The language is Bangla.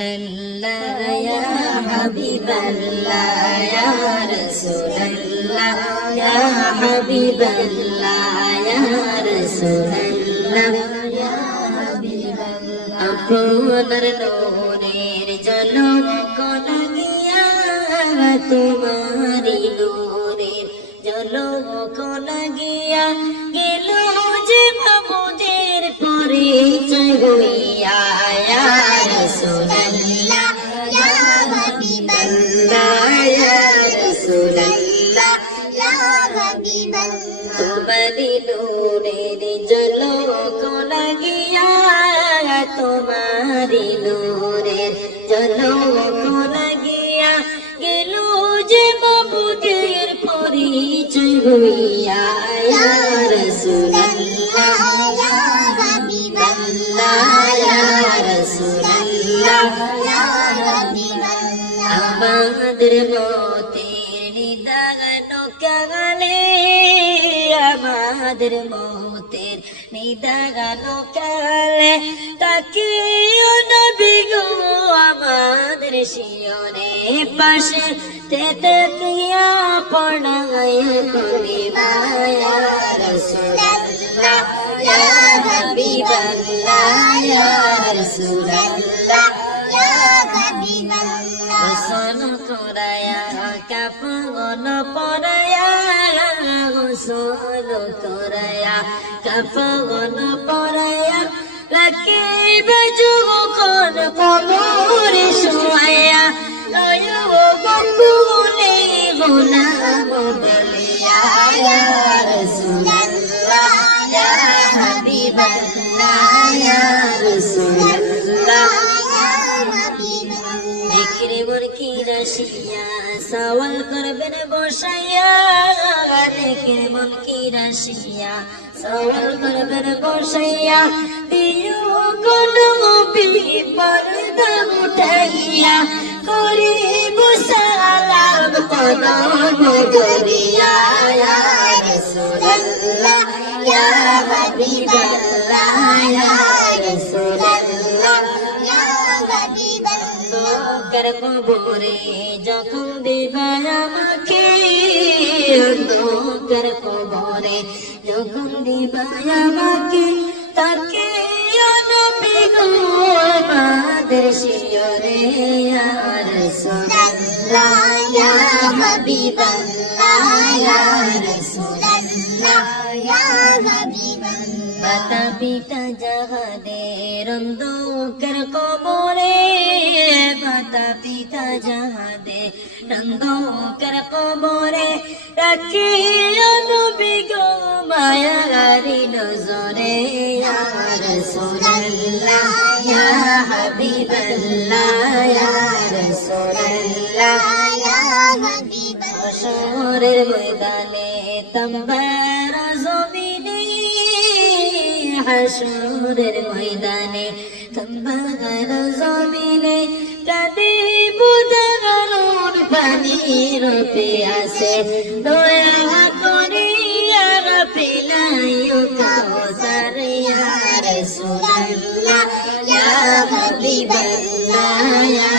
Allah ya Habiballah ya Rasulullah ya Habiballah ya Rasulullah ya Habiballah আপনার নূরের ঝলক লাগিয়া তোমারি নূরের ঝলক লাগিয়া গেল যে মাবুদের পরিচয় হইয়া ইয়া রাসূলুল্লাহ ইয়া হাবিবাল্লাহ ইয়া রাসূলুল্লাহ ইয়া হাবিবাল্লাহ তোমারি নূরের ঝলক লাগিয়া তোমারি নূরের ঝলক লাগিয়া গেল যে মাবুদের পরিচয় হইয়া ইয়া রাসূলুল্লাহ ইয়া হাবিবাল্লাহ ইয়া রাসূলুল্লাহ ইয়া হাবিবাল্লাহ আমাদের মতের নিদান কালে আমাদের মতের নিদান কালে তাকিও নবী গো আমাদের শিয়রে পাশে তেতকিয়া পড়ায় কলিমা ইয়া রাসূলুল্লাহ ইয়া হাবিবাল্লাহ ইয়া রাসূলুল্লাহ ইয়া হাবিবাল্লাহ গোসল করায়া কাফন পরায়া গোসল করায়া কাফন পরায়া রাখিবে যুগন কবরে শুয়ায়া লয়ো বকুলে গোলাম বলিয়া ইয়া রাসূলুল্লাহ ইয়া হাবিবাল্লাহ ইয়া রাসূলুল্লাহ ইয়া হাবিবাল্লাহ জিকিরে বরকি রাশিয়া সওয়াল করবেন বসায়া জিকিরে বরকি রাশিয়া সওয়াল করবেন বসায়া দিও নবী পর্দা উঠাইয়া করিব সালাম কদম করিয়া ইয়া রাসূলুল্লাহ ইয়া হাবিবাল্লাহ ইয়া রাসূলুল্লাহ ইয়া হাবিবাল্লাহ কর কবরে যখন দিবা আমাকে কর কবরে যখন দিবা আমাকে তাকে নবী গো আমাদের শিয়রে ইয়া রাসূলুল্লাহ ইয়া হাবিবাল্লাহ ইয়া রাসূলুল্লাহ ইয়া হাবিবাল্লাহ মাতা পিতা জাহাদের অন্ধকার কবরে মাতা পিতা জাহাদের অন্ধকার কবরে রাখিও নবী গো মায়ারি নজরে ইয়া রাসূলুল্লাহ ইয়া হাবিবাল্লাহ ইয়া রাসূলুল্লাহ ইয়া হাবিবাল্লাহ হাশরের ময়দানে তাম্বার জমিনে হাশরের ময়দানে তাম্বার জমিনে কাঁদিব দারুণ পানির পিয়াসে দয়া করিয়া পিলাইও কাউসার ইয়া রাসূলুল্লাহ ইয়া হাবিবাল্লাহ ইয়া